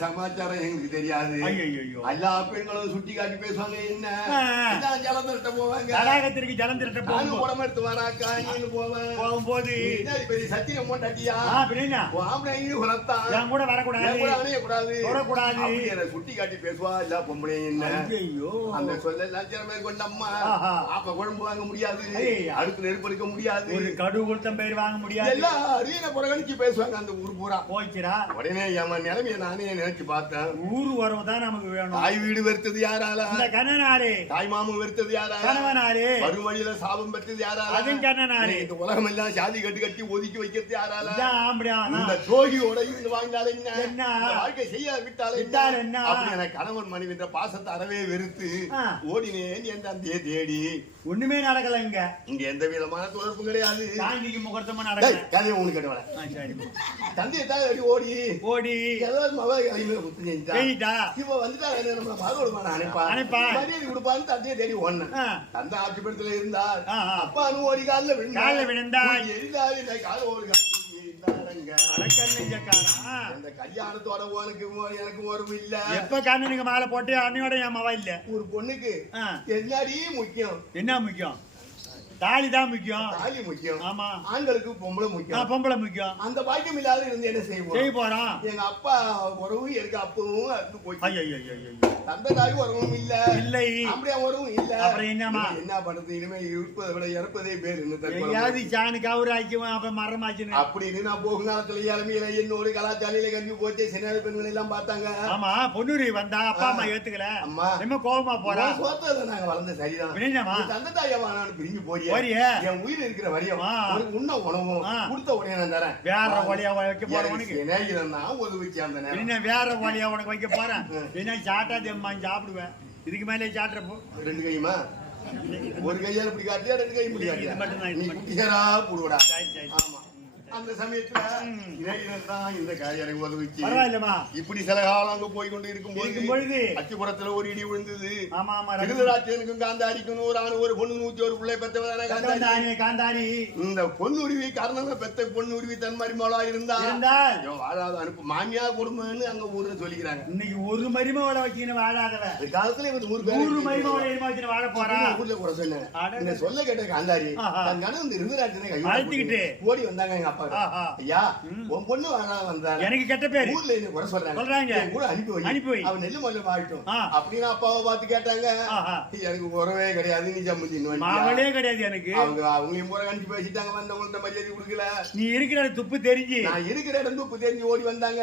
சமாச்சாரம் எங்களுக்கு தெரியாது. எல்லா பெண்களும் சுட்டி காட்டி பேசுவாங்க என்ன ஆ. இதான் ஜலந்தரட்ட போவாங்க தடாகத்திற்கு ஜலம் திரட்ட போகும் உடம்பு எடுத்து வராக்கா நீனு போவேன் போகும்போது பெரிய சத்தியம் போட்டாட்டியா ஆ, பின்ன ஆம்பளைங்க உரத்தான் என் கூட வரக்கூடாது என் கூட அணைய கூடாது தொடக்கூடாது. சுட்டி காட்டி பேசுவா இல்ல பொம்பளை என்ன அந்த சொல்ல லட்சணம் ஆஹா. அப்ப குழம்பு வாங்க முடியாது. அடுத்து நெருப்பு எடுக்க முடியாது ஒரு கடு பேர் வாங்க முடியாது எல்லாம் அரியணை பேசுவாங்க அந்த ஊர் பூரா. போய்க்கிறா உடனே என் நிலைமைய நானே நினைச்சு பார்த்தேன். ஊரு உறவு தான் நமக்கு வேணும். தாய் வீடு வெறுத்தது யாரால? இந்த கண்ணனாரு. தாய் மாமன் வெறுத்தது யாரால? கணவனாரு. மறுவழியில சாபம் பெற்றது யாரால? அதுவும் கண்ணனாரு. இந்த உலகம் எல்லாம் சாதி கட்டு கட்டி ஒதுக்கி வைக்கிறது யாரால? இந்த துரோகியோட இருந்து வாழ்ந்தால் என்ன? வாழ்க்கை செய்ய விட்டால் என்ன? அப்படி எனக்கு கணவன் மனைவி என்ற பாசத்தை அறவே வெறுத்து. ஓடினேன் என் தந்தையை தேடி. ஒண்ணுமே நடக்கல இங்க. இங்க எந்த விதமான தொடர்பும் கிடையாது. முகூர்த்தமா நடக்கல. கதையை உங்களுக்கு கேட்டு ஓடி. ஓடி. எல்லாரும் அவ கையில குத்து இப்ப வந்துட்டா நம்மள பாகவதமான அனுப்பா. அனுப்பா. மரியாதை கொடுப்பான்னு தந்தையை தேடி ஆ. தந்தை ஆட்சி படத்துல இருந்தார். அப்பானு ஓடி காலில் கால்ல விழுந்தார். எரிந்தாரு இந்த கால அந்த கல்யாணத்தோட உனக்கு எனக்கு உறவு இல்ல. எப்ப கண்ணனுக்கு மாலை போட்டு அன்னையோட என் மவ இல்ல? ஒரு பொண்ணுக்கு. என்னடி முக்கியம்? என்ன முக்கியம்? தாலி தான் முக்கியம். தாலி முக்கியம். ஆமா. ஆண்களுக்கு பொம்பளை முக்கியம். பொம்பளை முக்கியம். அந்த பாக்கியம் இல்லாத இருந்து என்ன செய்ய செய்வோம் போறோம் எங்க அப்பா உறவு எனக்கு அப்பவும் ஐயோ ஐயோ. தந்தை தாய் உறவும் இல்ல. இல்லை. அப்படியே உறவும் இல்ல. அப்புறம் என்னம்மா? இனிமே என்ன பண்றது? இனிமே இருப்பதை விட இறப்பதே பேர் எங்கேயாவது சாணி கவுரு ஆக்கிவன் அப்ப மரமாச்சுன்னு அப்படின்னு நான் போகும் காலத்துல இளமையில என்னோட கலாச்சாரியில கல்வி போச்சு. சின்ன பெண்கள் எல்லாம் பார்த்தாங்க. ஆமா பொண்ணுரி வந்தா அப்பா அம்மா ஏத்துக்கல. அம்மா. என்ன கோவமா போறா. உன் சோத்துல நாங்க வளர்ந்த சரிதான். தந்தை தாயை பிரிஞ்சு போறியே. போறியே. என் உயிர் இருக்கிற வரையும். உனக்கு உண்ண உணவும். கொடுத்த உடனே நான் தரேன். வேற வழியா வைக்க போறவனுக்கு சிநேகிதன்னா உதவிச்சு அந்த நேரம். என்ன வேற வழியா உனக்கு வைக்க போறேன் என்ன சாட்டா தெம்மா சாப்பிடுவேன். இதுக்கு மேலே சாட்டுறப்போ ரெண்டு கையுமா? ஒரு கையால இப்படி காட்டியா ரெண்டு கையும் இப்படி இது காட்டியா? மட்டும். போடுவடா. சரி. ஆமா. அந்த சமயத்துல. சிநேகிதன் தான் இந்த காரியரை உதவிச்சு பரவாயில்லம்மா. இப்படி சில காலம் அங்க போய் கொண்டு இருக்கும் பொழுது அச்சுப்புறத்துல ஒரு இடி விழுந்தது. ஆமா ஆமா ரகு. திருதராட்சியனுக்கும் காந்தாடிக்கும் ஒரு ஆணு ஒரு பொண்ணு நூத்தி ஒரு பிள்ளை காந்தாடி. காந்தாரி காந்தாரி இந்த பொண்ணுருவி காரணம் பெத்த பொண்ணுருவி தன் மருமகளா இருந்தா? வாழாத அனுப்பு. மாமியா குடும்பம்னு அங்க ஊர்ல சொல்லிக்கிறாங்க. இன்னைக்கு ஒரு மருமகளை வச்சுக்கின்னு வாழாதவ. காலத்துல இவன் ஊர் பேரை நூறு கேட்டு மருமகளை வச்சுன்னு வாழ போறா? ஊர்ல கூட சொன்னேன். சொல்ல கேட்ட காந்தாரி. தன் கணவன் இந்த. போட்டு ஓடி வந்தாங்க எங்க ஐயா உன் பொண்ணு எனக்கு கெட்ட பேரு. ஊர்ல என்ன குறை சொல்றாங்க. சொல்றாங்க. கூட அனுப்பி வை. அனுப்பி வை. அவன் நெல்லு மல்ல வாழட்டும் ஆ. அப்படின்னு அப்பாவை பார்த்து கேட்டாங்க. எனக்கு உறவே கிடையாது நீ மாவளே கிடையாது எனக்கு. அவங்க அவங்களையும் முறை அனுப்பி பேசிட்டாங்க வந்தவங்கள்ட்ட மரியாதை கொடுக்கல. நீ இருக்கிற துப்பு தெரிஞ்சு. நான் இருக்கிற இடம் துப்பு தெரிஞ்சு ஓடி வந்தாங்க.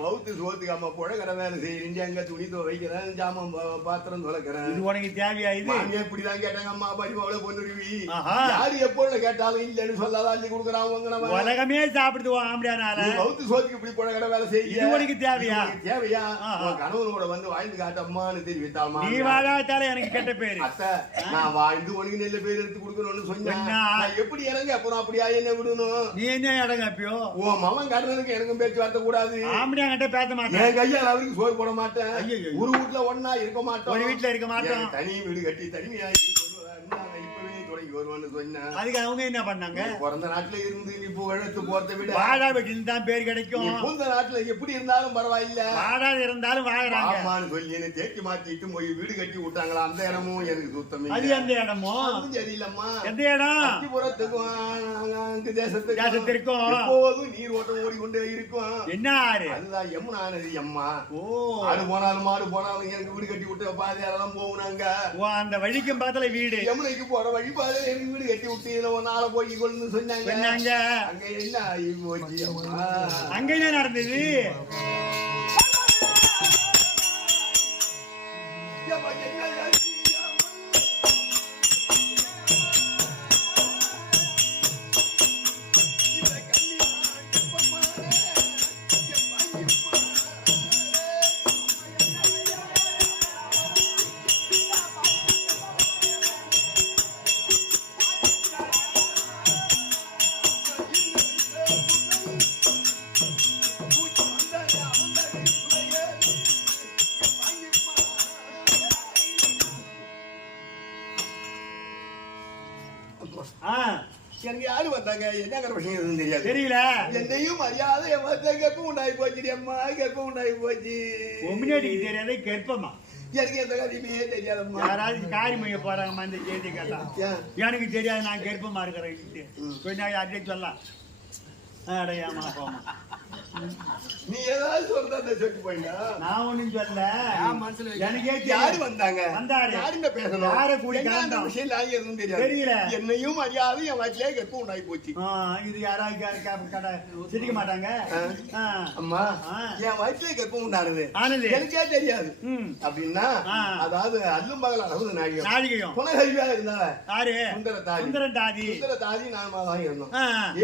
வவுத்து சோத்துக்கு அம்மா புழக்கிற வேலை செய்யறீங்க அங்க துணி துவைக்கிறேன் ஜாமான் பாத்திரம் துவைக்கிறேன். இது உனக்கு தேவையா இது? இப்படிதான் கேட்டாங்க. அம்மா படி அவ்வளவு பொண்ணுருவி. யாரு எப்பொழுது கேட்டாலும் இல்லன்னு சொல்லாத அள்ளி கொடுக்குறான் அவங்க உலகமே சாப்பிடுது ஆம்படியானால சோத்துக்கு இப்படி புழக்கிற வேலை செய்ய இது உனக்கு தேவையா? தேவையா. உன் கணவனோட வந்து வாழ்ந்து காட்டம்மான்னு தெரிவித்தாள் நீ வாழாத்தால எனக்கு கெட்ட பேரு அத்தை நான் வாழ்ந்து உனக்கு நெல்ல பேர் எடுத்து கொடுக்கணும்னு? நான் எப்படி இறங்க அப்புறம் அப்படியா என்ன விடணும் நீ என்ன இடங்க அப்பயோ உன் மகன் கருணனுக்கு எனக்கும் பேச்சுவார்த்தை கூடாது ஆம்படியா கிட்ட பேச மாட்டேன் என் கையால் அவருக்கு சோறு போட மாட்டேன். ஒரு வீட்டுல ஒண்ணா இருக்க மாட்டோம் ஒரு வீட்டுல இருக்க மாட்டோம். தனி வீடு கட்டி தனிமையா. தொடங்கி வருவான்னு சொன்னேன் அதுக்கு அவங்க என்ன பண்ணாங்க? பிறந்த நாட்டுல இருந்து நீ புகழத்து போறதை விட வாழா வீட்டில் தான் பேர் கிடைக்கும். பூந்த நாட்டுல எப்படி இருந்தாலும் பரவாயில்ல. வாழா இருந்தாலும் வாழறாங்க ஆமான்னு சொல்லி என்ன தேக்கி மாத்திட்டு போய் வீடு கட்டி விட்டாங்களா? அந்த இடமும் எனக்கு சுத்தம் அது. எந்த இடமோ? அதுவும் சரியில்லம்மா. எந்த இடம்? அத்திபுரத்துக்கும் அங்கு தேசத்துக்கும் தேசத்திற்கும். எப்போதும் நீர் ஓட்டம் ஓடிக்கொண்டே இருக்கும். என்ன ஆறு? அதுதான் யமுனா நதி அம்மா. ஓ. ஆடு போனாலும் மாடு போனாலும் எனக்கு வீடு கட்டி விட்டு பாதையாரெல்லாம் போகுனாங்க ஓ, அந்த வழிக்கும் பக்கத்துல வீடு. யமுனைக்கு போற வழிபாடு எனக்கு வீடு கட்டி விட்டு இதுல ஒரு நாளை போய் கொள்ளுன்னு சொன்னாங்க. சொன்னாங்க. அங்க என்ன ஆகி போச்சு? அம்மா அங்க என்ன நடந்தது? எம்மா, என்ன வந்தாங்க. என்னங்கிற விஷயம் தெரியாது. தெரியல. என்னையும் அறியாத வீட்டுல கெப்பம் உண்டாகி போச்சு அம்மா கெப்பம் உண்டாகி போச்சு. பொம்மினேட்டுக்கு தெரியாத கெற்பமா எனக்கு எந்த காரியமே தெரியாதம்மா. யாராவது காரியம் போறாங்கம்மா இந்த கேள்வி கேட்டா? எனக்கு தெரியாது நான் கெற்பமா இருக்கிறேன் கொஞ்சம் யார்கிட்டயும் சொல்லலாம். அடையாமா போமா நீ ஏதாவது சொல்றதா அந்த சொல்லிட்டு போயிட்டா நான் ஒண்ணும் சொல்ல மனசுல. எனக்கே யாரு. வந்தாங்க வந்தாரு. யாருங்க பேசணும் யாரை கூடி அந்த? விஷயம் நான் எதுவும் தெரியாது தெரியல. என்னையும் அறியாது என் வயசுலயே கெப்பம் உண்டாகி போச்சு இது யாராவது கடை சிரிக்க மாட்டாங்க. அம்மா. என் வயசுலயே கெப்பம் உண்டானது ஆனது. எனக்கே தெரியாது. அப்படின்னா. அதாவது அல்லும் பகல் அறுபது நாயகம் நாழிகையும் புனகரியா இருந்தால யாரு சுந்தர தாதி சுந்தரன் தாதி சுந்தர தாதி நாம தான் இருந்தோம்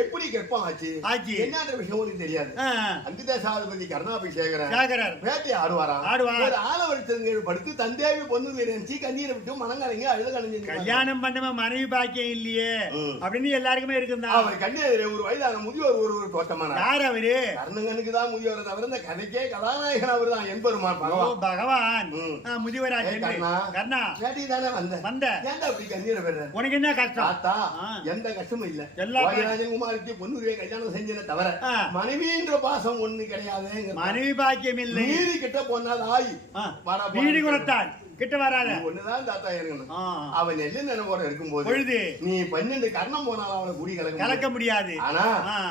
எப்படி கெப்பம் ஆச்சு ஆச்சு. என்னன்ற விஷயம் உனக்கு தெரியாது அந்திதேசாதிபதி கருணாபிஷேகரன். கேக்குறார் வேட்டை ஆடுவாராம். ஆடுவார். ஆலவரிச்சங்கள் படுத்து தந்தேவி பொண்ணு நினைச்சு கண்ணீரை விட்டு மனங்கலங்க அழுத கலைஞ்சு கல்யாணம் பண்ணவ மனைவி பாக்கியம் இல்லையே. அப்படின்னு எல்லாருக்குமே அவர் கண்ணீர் ஒரு வயதான முதியோர் ஒரு ஒரு தோட்டமான யார் அவரு? கர்ணங்கனுக்கு தான் முதியோர் தவிர இந்த கதைக்கே கதாநாயகன் அவர் தான் என்பெருமான் பகவான். பகவான். முதியவராஜ் கர்ணா. வேட்டைக்கு தானே வந்த? வந்த. ஏன்டா அப்படி கண்ணீரை பெற உனக்கு என்ன கஷ்டம்? தாத்தா. எந்த கஷ்டமும் இல்ல. எல்லா பே- வாஜராஜன் குமாரத்தை பொண்ணுருவே கல்யாணம் செஞ்சன தவிர ஆ. மனைவின்ற பாசம் ஒண்ணு கிடையாது மனைவி பாக்கியம் இல்லை நீதி கிட்ட போனால் ஆய் வாடா. குலத்தான் கிட்ட வராத ஒண்ணுதான் தாத்தா இருக்கணும் அவன் நெல்லு நினைவோட இருக்கும்போது பொழுது நீ பன்னெண்டு கர்ணம் போனாலும் அவனை குடி கலக்க கலக்க முடியாது. ஆனா.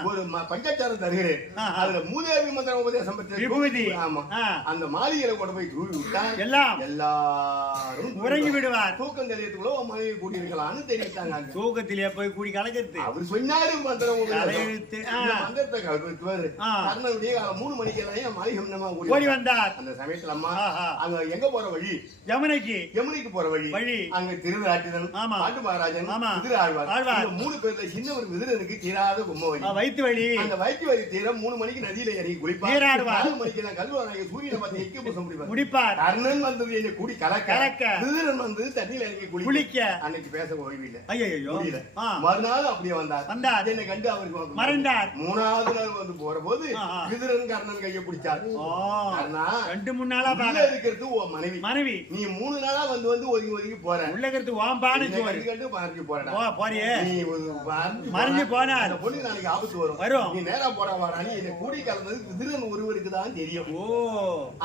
ஒரு பஞ்சாச்சாரம் தருகிறேன். அதுல மூதேவி மந்திரம் உபதேசம் விபூதி. ஆமா. அந்த மாளிகையில கொண்டு போய் தூவி விட்டா எல்லாம் எல்லாரும் உறங்கி விடுவார் தூக்கம் தெரியத்துக்குள்ள உன் மனைவி கூடி இருக்கலாம்னு தெரிவித்தாங்க அங்க. தூக்கத்திலே போய் கூடி கலக்கிறது அவர் சொன்னாரு மந்திரம் மந்திரத்தை ஆ. கர்ணனுடைய மூணு மணிக்கு எல்லாம் மாளிகை ஓடி வந்தார். அந்த சமயத்துல அம்மா. அங்க எங்க போற வழி யமுனைக்கு. யமுனைக்கு போற வழி. வழி. அங்க திருவிழாட்டினன் ஆமா. பாண்டு மகாராஜன் ஆமா. விதிர ஆழ்வார் ஆழ்வார். மூணு பேர்ல சின்னவர் விதிரனுக்கு தீராத கும்ம வழி. வயித்து வலி. அந்த வயிற்று வரி தீர மூணு மணிக்கு நதியில இறங்கி குளிப்பார். நீராடுவார். நாலு மணிக்கு நான் கல்வராக சூரியனை பார்த்து எக்கி புசம் முடிப்பார். முடிப்பார். கர்ணன் வந்தது என்னை கூடி கலக்க. கலக்க. விதிரன் வந்தது தண்ணியில இறங்கி குளிக்க. குளிக்க. அன்னைக்கு பேச ஓய்வு இல்ல ஐயோ மறுநாள் அப்படியே வந்தார். வந்தார். என்னை கண்டு அவருக்கு மறைந்தார். மூணாவது நாள் வந்து போற போது. விதிரன் கர்ணன் கையை பிடிச்சார். கர்ணா ரெண்டு மூணு நாளா இருக்கிறது உன் மனைவி. மனைவி. நீ மூணு நாளா வந்து வந்து ஒதுங்கி ஒதுங்கி போற உள்ளகிறது ஓம்பான என்னை சோறு கண்டு கண்டு மறைஞ்சு போறடா. ஓ போறியே. நீ மறைஞ்சு போனா. அந்த பொண்ணு நாளைக்கு ஆபத்து வரும். வரும். நீ நேரா போட வாடா. நீ கூடி கலந்தது விதிரன் ஒருவருக்கு தான் தெரியும். ஓ.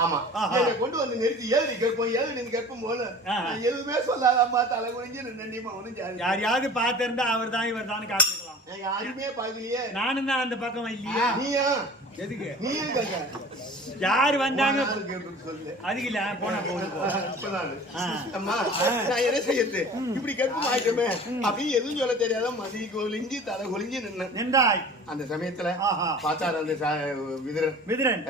ஆமா. கொண்டு வந்து நிறுத்தி ஏறி கேட்போம் ஏறி நீ கேட்போம் போல. எதுவுமே சொல்லாதம்மா தலை குனிஞ்சு நின்னுமா ஜாதி யாரையாவது பார்த்திருந்தா அவர் தான் இவர் தான் காத்திருக்கலாம். யாருமே பாக்கலையே நானும் தான் அந்த பக்கம் இல்லையே. நீயா? எதுக்கு? கேட்க. யார் வந்தாங்க அதுக்கு இல்ல போனா போகுது அம்மா நான் என்ன செய்யறது? இப்படி கேட்கும் ஆயிட்டமே. அப்படின்னு எதுவும் சொல்ல தெரியாத மதி கொலிஞ்சு தலை கொலிஞ்சு நின்னேன். நின்றாய். அந்த சமயத்துல ஆஹா பார்த்தாரு அந்த விதிரன் விதிரன்.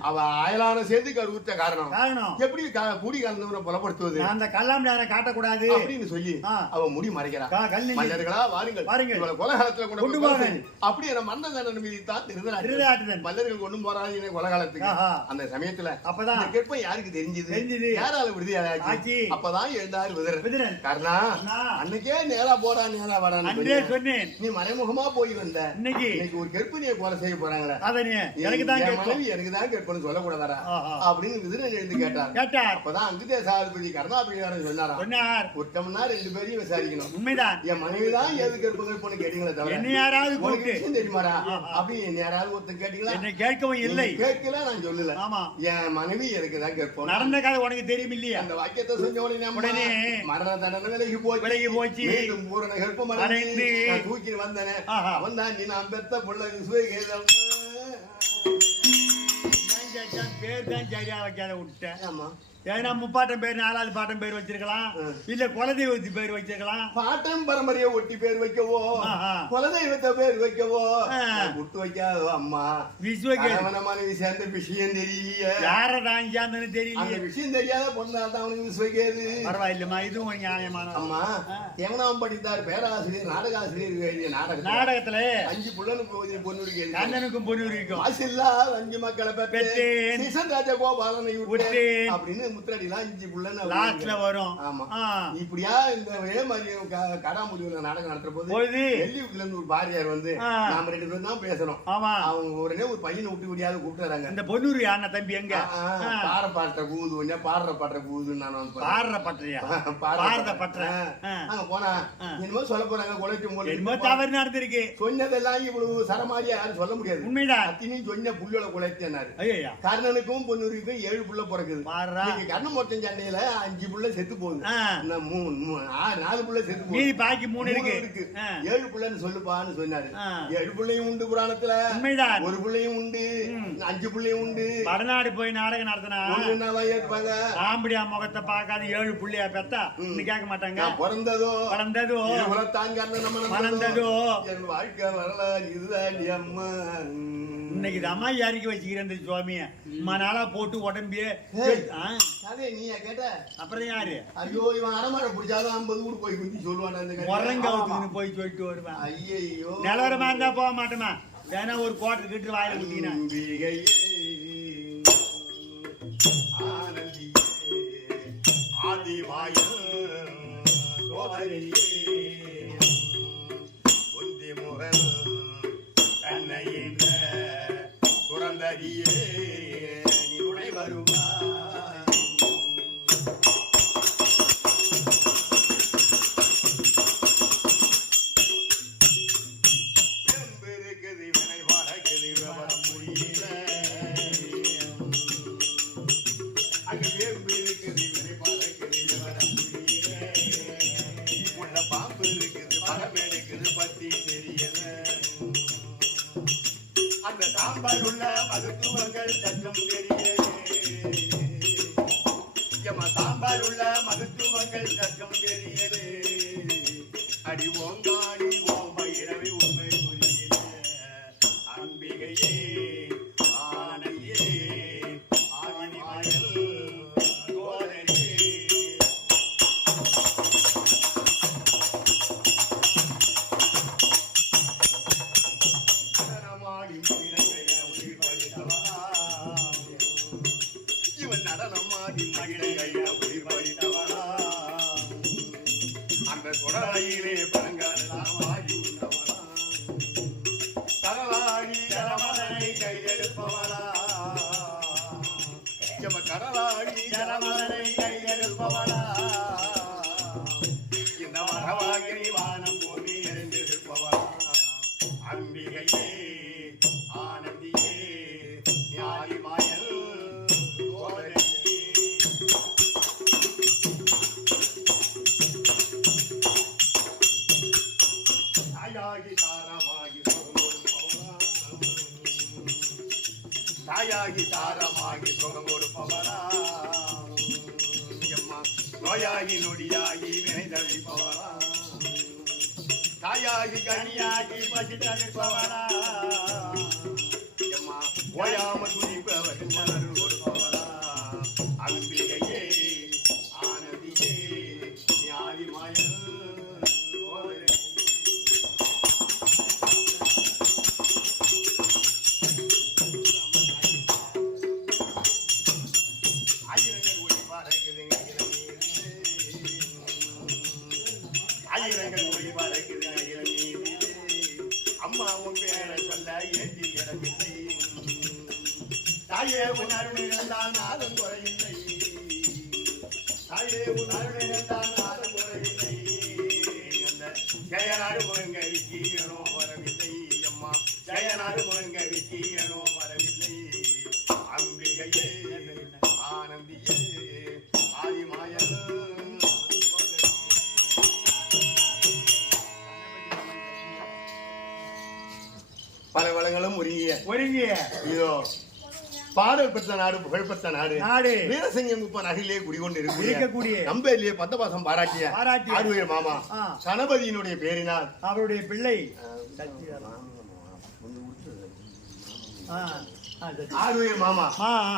அவ அயலான சேர்த்து கருவுத்த காரணம் காரணம் எப்படி க- கூடி கலந்தவனை புலப்படுத்துவது அந்த கல்லாம் நேரம் காட்டக்கூடாது அப்படின்னு சொல்லி. அவ முடி மறைக்கிறா கா- கல் நெஞ்சு. மன்னர்களா வாருங்கள் வாருங்கள். இவளை கொலகாலத்துல கொண்டு கொண்டு செய்யுங்க. அப்படி என்ன மன்ன தண்டனை மீதித்தான் திருதராட்டன் திருதராட்டிரன். மல்லர்கள் கொண்டு போறாங்க கொலகாலத்துக்கு. அந்த சமயத்துல அப்பதான் கெப்பம் யாருக்கு தெரிஞ்சது தெரிஞ்சது. யாரால விடுதி ஆச்சு. அப்பதான் எழுந்தாரு விதிரன் விதிரன் கர்ணா கர்ணா. அன்னைக்கே நேரா போறா நேரா வரான்னு. சொன்னேன் நீ மறைமுகமா போய் வந்த இன்னைக்கு இன்னைக்கு ஒரு கெர்ப்பிணியை கொலை செய்ய போறாங்களே அத நீ எனக்கு தான் மனைவி எனக்கு தான் கேட்கணும் சொல்லக்கூடாதா ஆஹா. அப்படின்னு எழுந்து கேட்டார் கேட்டார். அப்பதான் அங்குதே சாதிபதி கருணாபிரியாரன் சொன்னாரா சொன்னார். ஒருத்தம்னா ரெண்டு பேரையும் விசாரிக்கணும். உண்மைதான். என் மனைவி தான் எது கருப்பு கருப்புன்னு கேட்டீங்களே தவிர. என்னை யாராவது கூப்பிட்டு. விஷயம் தெரியுமாடா? அப்படி என்ன யாராவது ஒருத்தன் கேட்டீங்களா? என்னை கேட்கவும் இல்லை. கேட்கல நான் சொல்லல. ஆமா. என் மனைவி எனக்கு தான் கேட்போம். நடந்த கதை உனக்கு தெரியும் இல்லையா அந்த வாக்கியத்தை சொன்ன உடனே மரண தண்டனை விலகி போச்சு. விலகி போச்சு. பூரண கற்பம் தூக்கி வந்தனே. அவன் தான் நீ நான் பெத்த பிள்ளை விசுவகேதம். நான் கேட்டேன், பேர் தான் சரியா வைக்காத விட்டேன். ஆமா. ஏன்னா முப்பாட்டம் பேர் நாலாவது பாட்டம் பேர் வச்சிருக்கலாம். இல்ல குலதெய்வத்து பேர் வச்சிருக்கலாம். பாட்டன் பரம்பரையை ஒட்டி பேர் வைக்கவோ. குலதெய்வத்தை பேர் வைக்கவோ குட்டு வைக்காதோ அம்மா. மனைவி சேர்ந்த விஷயம் தெரியல யாரதான் சேர்ந்தன்னு அந்த தெரியலையே. விஷயம் தெரியாத பொண்ணால் தான் அவனுக்கு விசுவகேது பரவாயில்லம்மா இதுவும் நியாயமான அம்மா ஆ. எவனாம் படித்தார் பேராசிரியர் நாடகாசிரியர் எழுதிய நாடகம் நாடகத்துல. அஞ்சு புள்ளனுக்கு பொண்ணு எழுதி கண்ணனுக்கும் பொண்ணு இருக்கும் மாசில்லா அஞ்சு மக்களை பெற்றேன். ராஜகோபாலனை விட்டேன். அப்படின்னு முத்திரடிலாம் அஞ்சு புள்ளன்னு லாஸ்ட்ல வரும் ஆமா ஆ. இப்படியா இந்த ஒரே மாதிரி நாடகம் நடத்துற போது டெல்லிவுக்குல இருந்து ஒரு பாரியார் வந்து. நாம ரெண்டு பேரும் தான் பேசணும் ஆமா அவங்க உடனே ஒரு பையனை விட்டு விடியாவது கூப்பிட்டுறாங்க இந்த பொன்னூர் யானை தம்பி எங்க. பாற பாட்ட கூது கொஞ்சம் பாடுற பாட்ட கூதுன்னு நான். பாடுற பட்டறையா பாடுற பாரத பாட்டு. பட்டறை ஆ. ஆ. அங்க போனா. என்னமோ சொல்ல போறாங்க குலைக்கு என்னமோ மூலம் தவறு நடந்திருக்கு. சொன்னதெல்லாம் இவ்வளவு சரமாரியா யாரும் சொல்ல முடியாது. உண்மைதான். அத்தினியும் சொன்ன புள்ளோட குலைத்தேனாரு ஐயா கர்ணனுக்கும் பொண்ணுரிக்கும் ஏழு புள்ள பிறக்குது. இன்னைக்கு கர்ணன் மொத்தம் சண்டையில அஞ்சு புள்ள செத்து போகுது. மூணு ஆறு, நாலு புள்ள செத்து போகுது. பாக்கி மூணு இருக்கு. ஏழு புள்ளன்னு சொல்லுப்பான்னு சொன்னாரு. ஏழு புள்ளையும் உண்டு புராணத்துல. உண்மைதான். ஒரு புள்ளையும் உண்டு. அஞ்சு புள்ளையும் உண்டு. வடநாடு போய் நாடகம் நடத்தினா ஏத்துப்பாங்க? ஆம்படியா முகத்தை பார்க்காத ஏழு புள்ளியா பெத்தா? கேட்க மாட்டாங்க. நான் பிறந்ததோ? வளர்ந்ததோ இருபத்தான் கர்ணன் நம்ம மணந்ததோ. என் வாழ்க்கை வரலாறு இதுதான் அம்மா இன்னைக்கு தம்மா இறக்கி வச்சுக்கிறேன் சுவாமிய? நாளா போட்டு உடம்பியே அதே நீயா கேட்ட? அப்புறம் யாரு? ஐயோ இவன் அடமாட பிடிச்சாதான் ஐம்பது கூட போய் குத்தி சொல்லுவான் போய் சொல்லிட்டு வருவேன். ஐயையோ. நிலவரமா இருந்தா போக மாட்டோமா? ஏன்னா ஒரு கோட்டர் கிட்டு வாயில குத்தினா அம்பிகையே, ஆனந்தியே, ஆதிமாயன், சோதரியே, புந்திமுகன், துறந்தறியே, மகள் சற்றும் தெரியல சாம்பார் உள்ள மருத்துவங்கள் சற்றும் தெரியல அடி ஓங்காடி ஓம்ப இரவி உண்மை புரியல அம்பிகையே ஆனையே. கனியாகி பசி தவிப்பவரா எம்மா ஓயாம துணிப்பவர் ஜெயநாடு முருங்க விக்கீரனோ வரவில்லை அம்மா ஜெயநாடு முருங்க விக்கீரனோ வரவில்லை அம்பிகையே ஆனந்தியே ஆதிமாயல் பல வளங்களும் ஒருங்கிய ஒருங்கிய இதோ பாடல் பெற்ற நாடு புகழ்பெற்ற நாடு. நாடு. வீரசிங்கம் முப்பன் அகிலே குடிகொண்டு இருக்கக்கூடிய நம்பேலியே பத்தபாசம் பாராட்டிய பாராட்டிய ஆடுவேர் மாமா ஆ. கணபதியினுடைய பேரினால். அவருடைய பிள்ளை.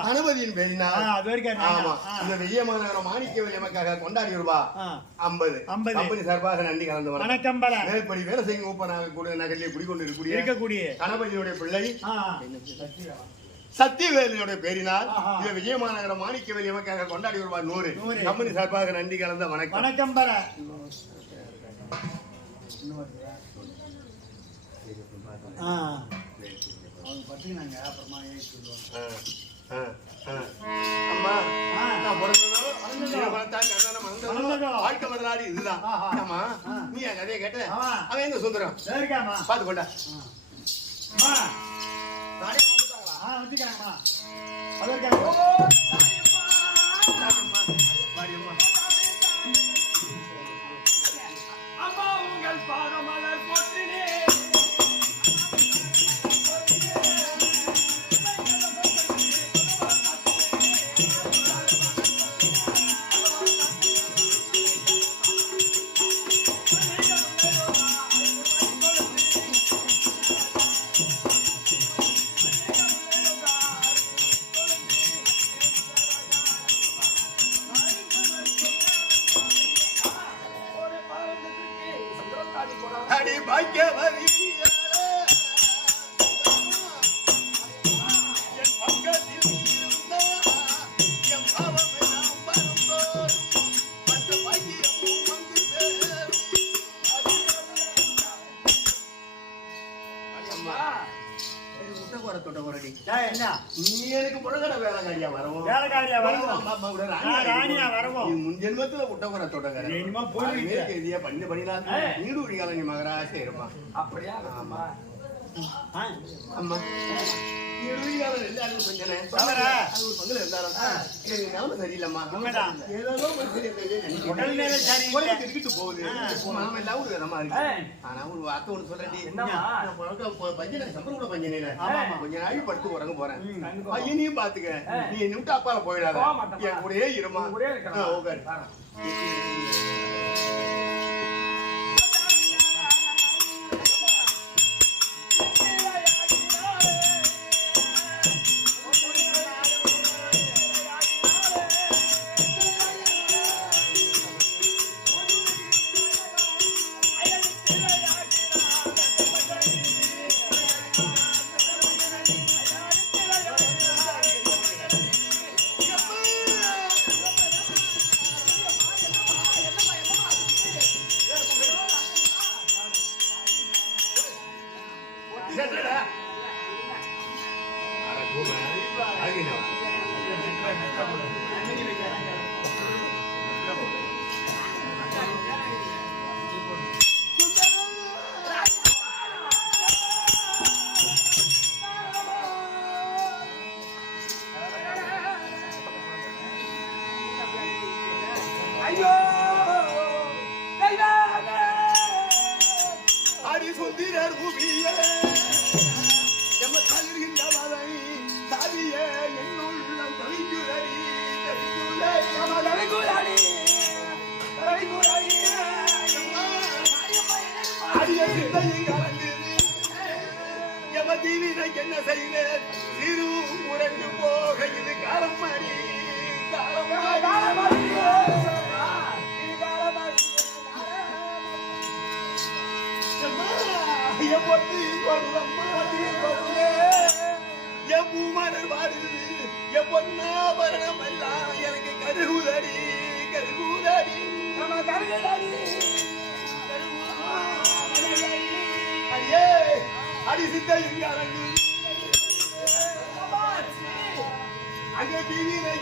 கணபதியின் வரைக்கும் ஆமா. இந்த வெய்ய மாநகரம் மாணிக்க எமக்காக கொண்டாடி ரூபா. ஐம்பது ஐம்பது. கம்பெனி சார்பாக நன்றி கலந்து வணக்கம். வணக்கம் பல. மேல்படி வீரசிங்க மூப்பனாக கூட நகரிலே இருக்கக்கூடிய இருக்கக்கூடிய. கணபதியினுடைய பிள்ளை. பேரினால் ஆஹா. இந்த விஜயமாநகர மாணிக்கவேலி எமக்காக கொண்டாடி வருவார் நூறு. கம்பெனி சார்பாக நன்றி கலந்த வணக்கம். வணக்கம் பர இதுதான். ஆமா. நீ கதையை கேட்ட. அவன் எங்க சுந்தரம்? பாத்து கொண்டா அம்மா அது இருக்காங்க அம்மா. உங்கள் பாதமல இனிமே போயிடுவியா? இதையா பண்ணி பண்ணிடலாம் நீடு குடிக்கால நீ மகராசே இருமா அப்படியா? ஆமா. ஆ. அம்மா. இருபது எல்லாரும் ஒரு பங்குல இருந்தாலும் எனக்கு நிலைமை சரியில்லைம்மா. ஏதோ போகுது. மாமா எல்லாம் ஒரு விதமா இருக்கு. ஆனா ஒரு வார்த்தை ஒண்ணு ப- பஞ்சனை, சம்பளம் கூட பஞ்சனையில. கொஞ்ச நாள் படுத்து உறங்க போறேன். பையனையும் பாத்துக்க. நீ விட்டு அப்பால போயிடாத. என் கூடயே இருமா. உன் தீவினை என்ன செய்தேன் சிறு உறைந்து போக இது காலம் மாறி காலம் மாறி எம்மா, என் பூமலர் வாடுது, என் பொன்னாபரணம் எல்லாம் எனக்கு கருகுதடி, கருகுதடி. அடியே, அடி சிந்தையும் கலந்து அங்கே தீவினை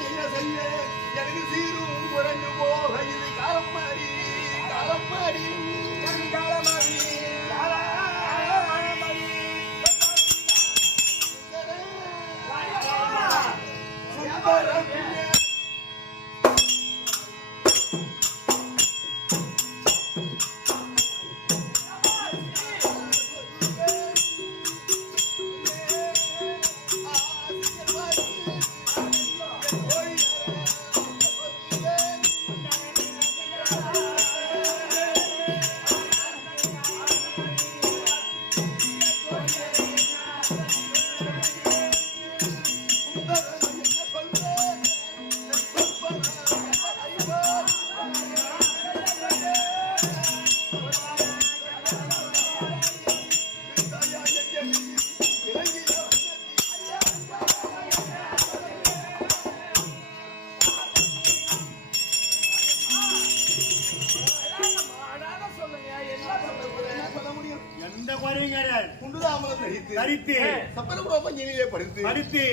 படுத்து